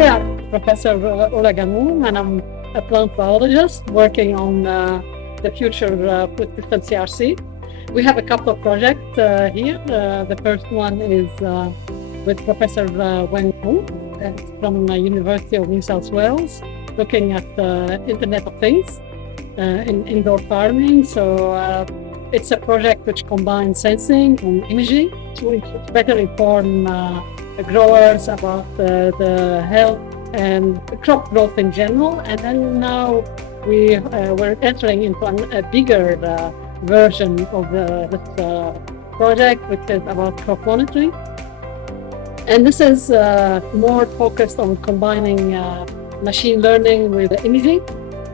Hi, I'm Professor Oula Ghannoum, and I'm a plant biologist working on the future food system CRC. We have a couple of projects here. The first one is with Professor Ghannoum from the University of New South Wales, looking at the Internet of Things in indoor farming. So it's a project which combines sensing and imaging to better inform growers about the health and crop growth in general. And then now we're entering into a bigger version of this project, which is about crop monitoring. And this is more focused on combining machine learning with imaging.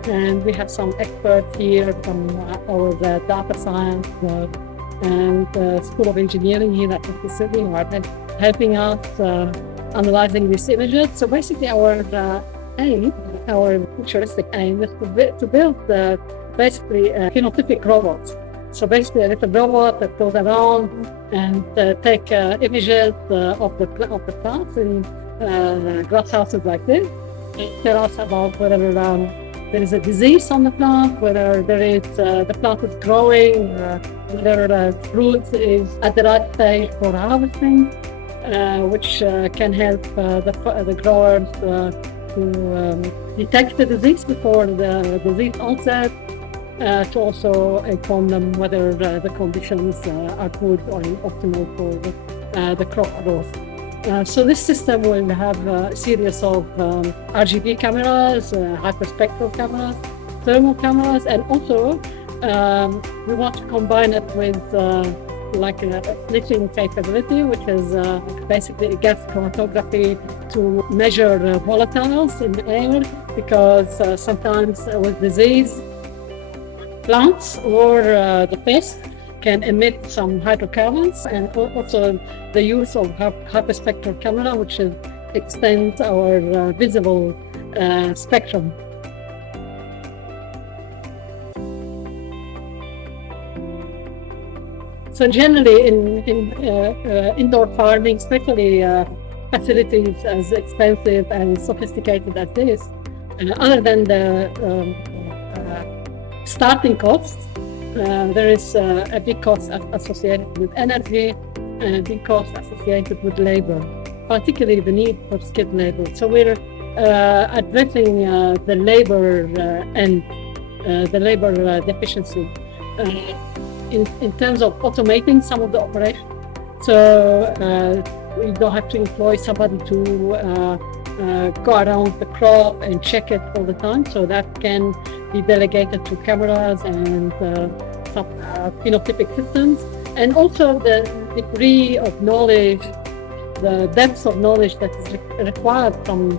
And we have some experts here from our data science and School of Engineering here at FFSCRC who are helping us analyzing these images. So basically our futuristic aim is to build basically phenotypic robots. So basically a little robot that goes around and take images of the plants in glass houses like this, and tell us about whether there is a disease on the plant, whether there is the plant is growing, whether fruit is at the right stage for harvesting, which can help the growers to detect the disease before the disease onset, to also inform them whether the conditions are good or optimal for the crop growth. So this system will have a series of RGB cameras, hyperspectral cameras, thermal cameras, and also we want to combine it with like a snitching capability, which is basically gas chromatography to measure volatiles in the air, because sometimes with disease, plants or the pest can emit some hydrocarbons, and also the use of hyperspectral camera, which extends our visible spectrum. So generally in indoor farming, especially facilities as expensive and sophisticated as this, other than the starting costs, there is a big cost associated with energy and a big cost associated with labor, particularly the need for skilled labor. So we're addressing the labor and the labor deficiency in terms of automating some of the operations. So we don't have to employ somebody to go around the crop and check it all the time. So that can be delegated to cameras and some phenotypic systems. And also the degree of knowledge, the depth of knowledge that is required from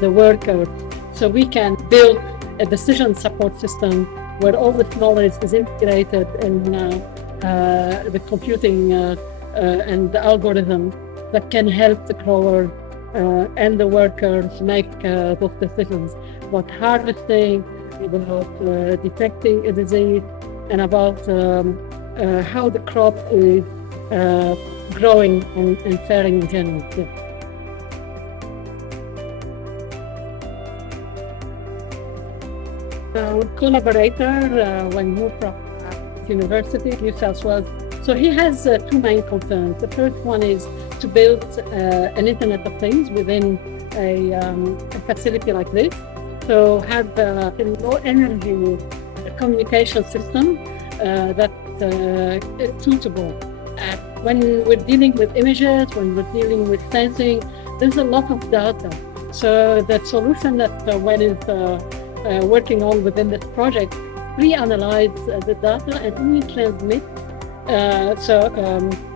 the worker. So we can build a decision support system where all this knowledge is integrated in the computing and the algorithm that can help the grower and the workers make those decisions about harvesting, about detecting a disease, and about how the crop is growing and faring in general. Yeah. Collaborator when moved from University of New South Wales. So he has two main concerns. The first one is to build an Internet of Things within a facility like this. So have a low energy communication system that's suitable. When we're dealing with images, when we're dealing with sensing, there's a lot of data. So the solution that when is working on within this project, pre-analyze the data and only transmit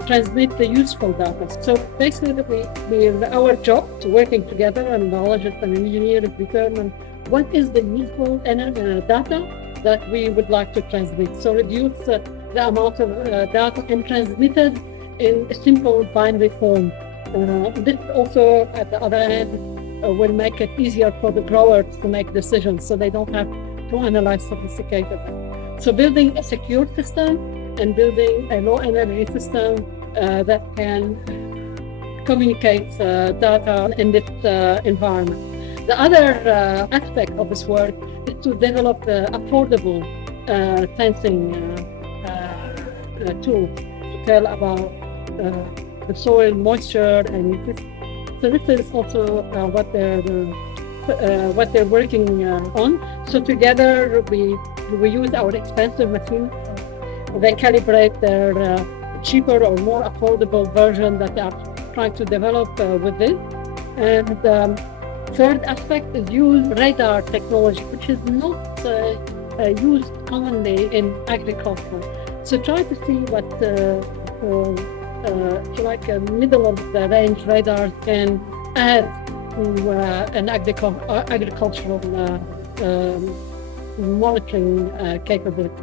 transmit the useful data. So basically, our job to working together, and biologists and engineers, determine what is the useful data that we would like to transmit. So reduce the amount of data and transmit it in a simple binary form. This also, at the other end, will make it easier for the growers to make decisions, so they don't have to analyze sophisticated. So building a secure system and building a low energy system that can communicate data in this environment. The other aspect of this work is to develop affordable sensing tools to tell about the soil moisture and nutrition. So this is also what they're working on. So together we use our expensive machines. They calibrate their cheaper or more affordable version that they are trying to develop with this. And third aspect is use radar technology, which is not used commonly in agriculture. So try to see what like a middle of the range radar can add to an agricultural monitoring capability.